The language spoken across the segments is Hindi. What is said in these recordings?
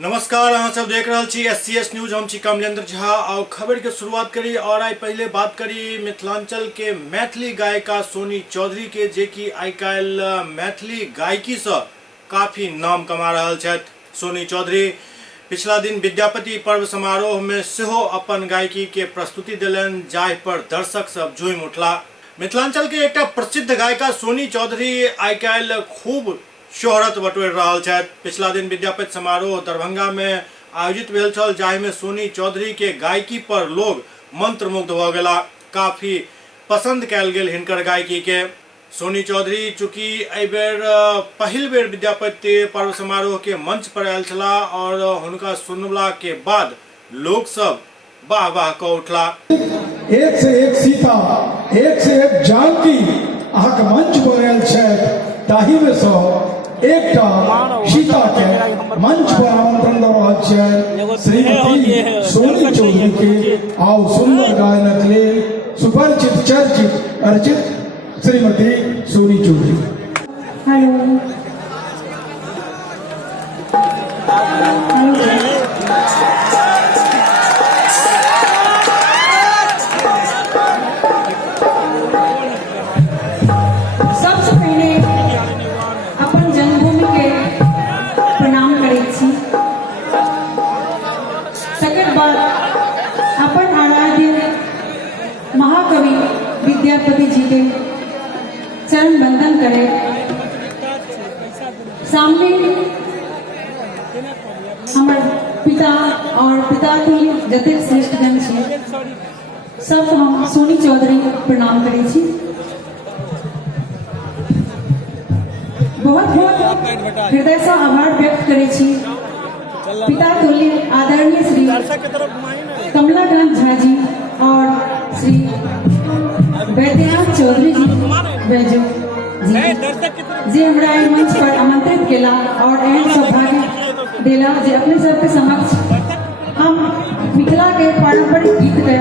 नमस्कार, अहाँ सब देख रहे छी SCS न्यूज। हम छी कमलेंद्र झा और खबर के शुरुआत करी और आई पहले बात करी मिथिलांचल के मैथिली गायिका सोनी चौधरी के, जे कि आई काल मैथिली गायकी से काफी नाम कमा रहल छथि। सोनी चौधरी पिछला दिन विद्यापति पर्व समारोह में सेहो अपन गायकी के प्रस्तुति दिलनि, जाहि पर दर्शक सब झूमि उठला। मिथिलांचल के एक प्रसिद्ध गायिका सोनी चौधरी आई काल खूब शोहरत बटोरि रहल छथि। पिछला दिन विद्यापति समारोह दरभंगा में आयोजित भेल छल, जाहि में सोनी चौधरी के गायकी पर लोग मंत्रमुग्ध भ गेला। काफी पसंद कयल गेल हिनकर गायकी के। सोनी चौधरी चूंकि एहि बेर पहिल बेर विद्यापति पर्व समारोह के मंच पर आयल छला और हुनका सुनला के बाद लोग सब वाह वाह क उठला। एक से एक सीता, एक से एक जानकी अहाँक मंच पर आयल छथि, ताहि में सँ एकटा सीता के मंच पर आमंत्रण दऽ रहल छथि श्रीमती सोनी चौधरी के। आओ सुंदर गायनक लेल सुपरिचित चर्चित अर्चित श्रीमती सोनी चौधरी। हेलो सबसे पहले अपन जन्मभूमि के प्रणाम करै छी। तकर बाद अपन आराध्य महाकवि विद्यापति जी के चरण बंदन करे। सामने हमर पिता और पिता के जतेक श्रेष्ठगण छै सब हम सोनी चौधरी प्रणाम करै छी। बहुत बहुत हृदय से आभार व्यक्त करै छी पिता तुल्य आदरणीय श्री कमलाकांत झा जी और श्री वैद्यनाथ चौधरी जी वैजो जी जे हमरा एहि मंच पर आमंत्रित केला और एहन सौभाग्य देला जे अपने सबके समक्ष हम मिथिला के पारंपरिक गीत के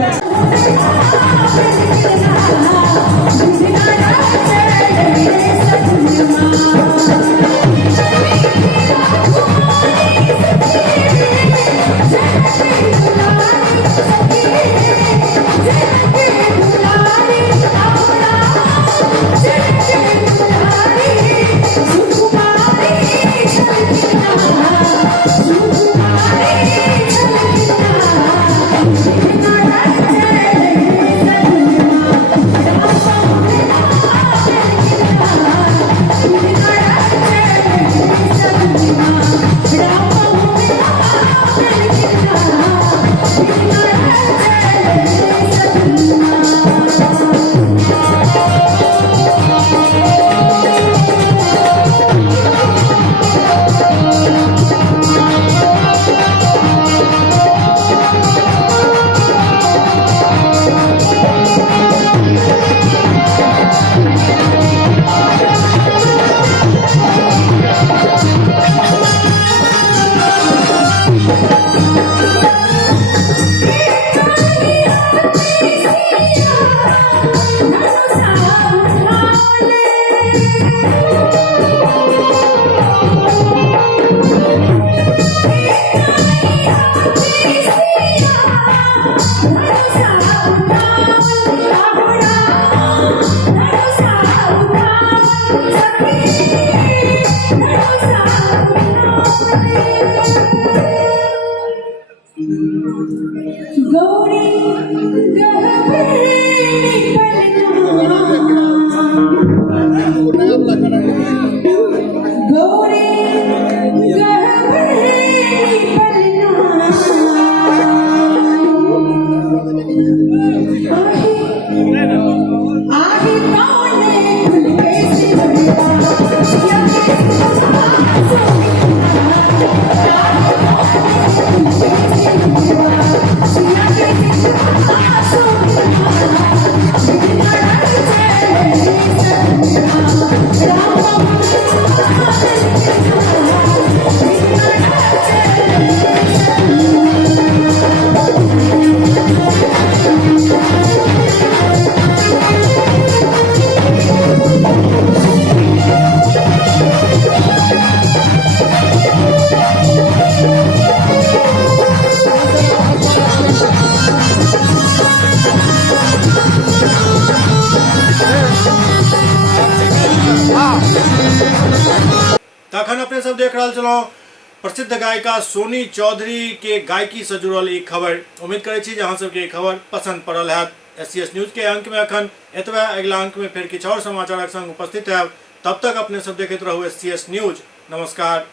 अखन अपने सब देख रहा चलो प्रसिद्ध गायिका सोनी चौधरी के गायकी से जुड़ल एक खबर। उम्मीद करे छी जहां सबके खबर पसंद पड़ल है। SCS न्यूज के अंक में अखन एतबे, अगला अंक में फिर किछु और समाचारक संग उपस्थित है। तब तक अपने सब देखते रहू SCS न्यूज। नमस्कार।